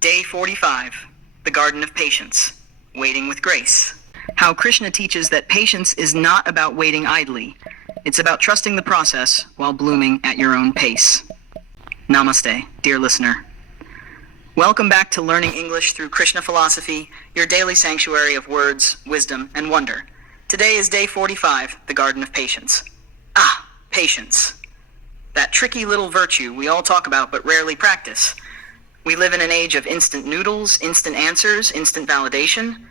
Day 45, the Garden of Patience, Waiting with Grace. How Krishna teaches that patience is not about waiting idly. It's about trusting the process while blooming at your own pace. Namaste, dear listener. Welcome back to Learning English through Krishna Philosophy, your daily sanctuary of words, wisdom, and wonder. Today is Day 45, the Garden of Patience. Patience. That tricky little virtue we all talk about but rarely practice. We live in an age of instant noodles, instant answers, instant validation.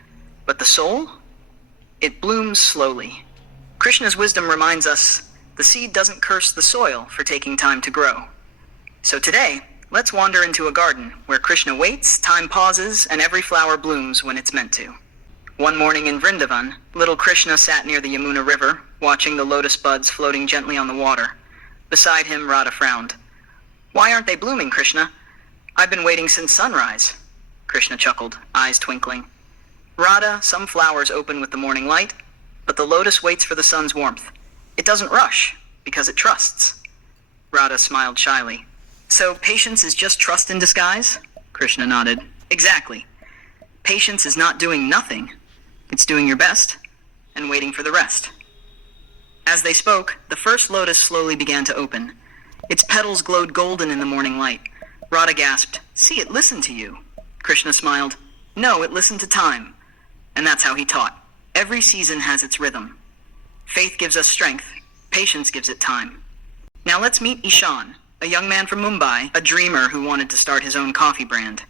But the soul? It blooms slowly. Krishna's wisdom reminds us the seed doesn't curse the soil for taking time to grow. So today, let's wander into a garden where Krishna waits, time pauses, and every flower blooms when it's meant to. One morning in Vrindavan, little Krishna sat near the Yamuna river, watching the lotus buds floating gently on the water. Beside him, Radha frowned. "Why aren't they blooming, Krishna? I've been waiting since sunrise." Krishna chuckled, eyes twinkling. "Radha, some flowers open with the morning light, but the lotus waits for the sun's warmth. It doesn't rush, because it trusts." Radha smiled shyly. "So patience is just trust in disguise?" Krishna nodded. "Exactly. Patience is not doing nothing. It's doing your best and waiting for the rest." As they spoke, the first lotus slowly began to open. Its petals glowed golden in the morning light. Radha gasped, "See, it listened to you." Krishna smiled. "No, it listened to time." And that's how he taught. Every season has its rhythm. Faith gives us strength. Patience gives it time. Now let's meet Ishaan, a young man from Mumbai, a dreamer who wanted to start his own coffee brand.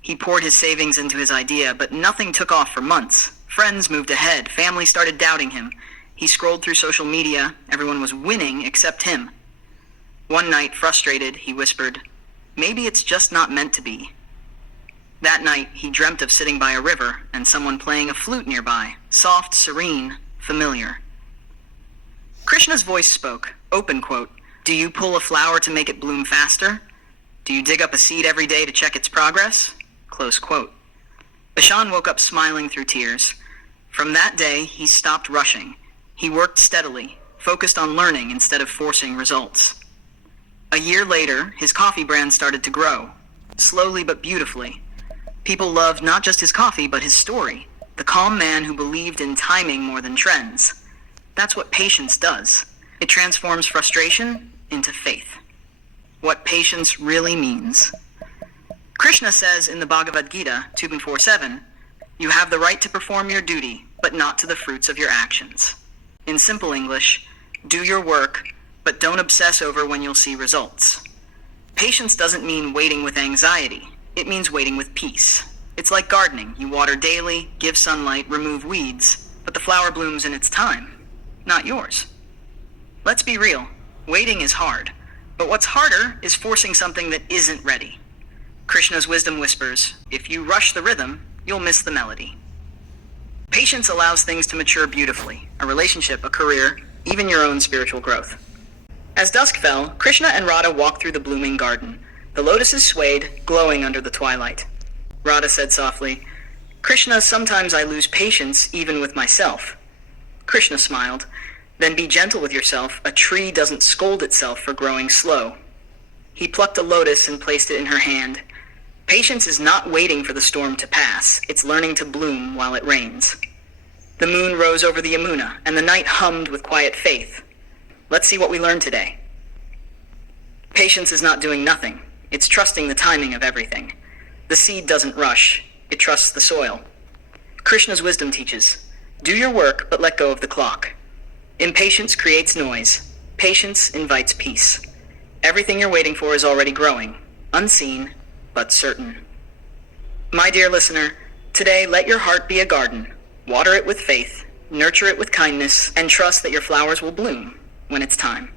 He poured his savings into his idea, but nothing took off for months. Friends moved ahead. Family started doubting him. He scrolled through social media. Everyone was winning except him. One night, frustrated, he whispered, "Maybe it's just not meant to be." That night, he dreamt of sitting by a river and someone playing a flute nearby, soft, serene, familiar. Krishna's voice spoke, open quote, "Do you pull a flower to make it bloom faster? Do you dig up a seed every day to check its progress?" Close quote. Ishaan woke up smiling through tears. From that day, he stopped rushing. He worked steadily, focused on learning instead of forcing results. A year later, his coffee brand started to grow, slowly but beautifully. People loved not just his coffee, but his story, the calm man who believed in timing more than trends. That's what patience does. It transforms frustration into faith. What patience really means. Krishna says in the Bhagavad Gita 2.4.7, "You have the right to perform your duty, but not to the fruits of your actions." In simple English, do your work, but don't obsess over when you'll see results. Patience doesn't mean waiting with anxiety. It means waiting with peace. It's like gardening. You water daily, give sunlight, remove weeds, but the flower blooms in its time, not yours. Let's be real. Waiting is hard. But what's harder is forcing something that isn't ready. Krishna's wisdom whispers, if you rush the rhythm, you'll miss the melody. Patience allows things to mature beautifully, a relationship, a career, even your own spiritual growth. As dusk fell, Krishna and Radha walked through the blooming garden. The lotuses swayed, glowing under the twilight. Radha said softly, "Krishna, sometimes I lose patience even with myself." Krishna smiled. "Then be gentle with yourself. A tree doesn't scold itself for growing slow." He plucked a lotus and placed it in her hand. Patience is not waiting for the storm to pass. It's learning to bloom while it rains. The moon rose over the Yamuna, and the night hummed with quiet faith. Let's see what we learned today. Patience is not doing nothing. It's trusting the timing of everything. The seed doesn't rush. It trusts the soil. Krishna's wisdom teaches, do your work, but let go of the clock. Impatience creates noise. Patience invites peace. Everything you're waiting for is already growing, unseen, but certain. My dear listener, today let your heart be a garden. Water it with faith, nurture it with kindness, and trust that your flowers will bloom when it's time.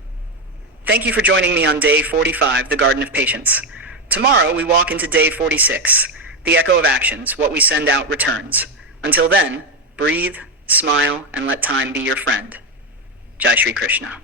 Thank you for joining me on Day 45, the Garden of Patience. Tomorrow we walk into Day 46, the echo of actions, what we send out returns. Until then, breathe, smile, and let time be your friend. Jai Shri Krishna.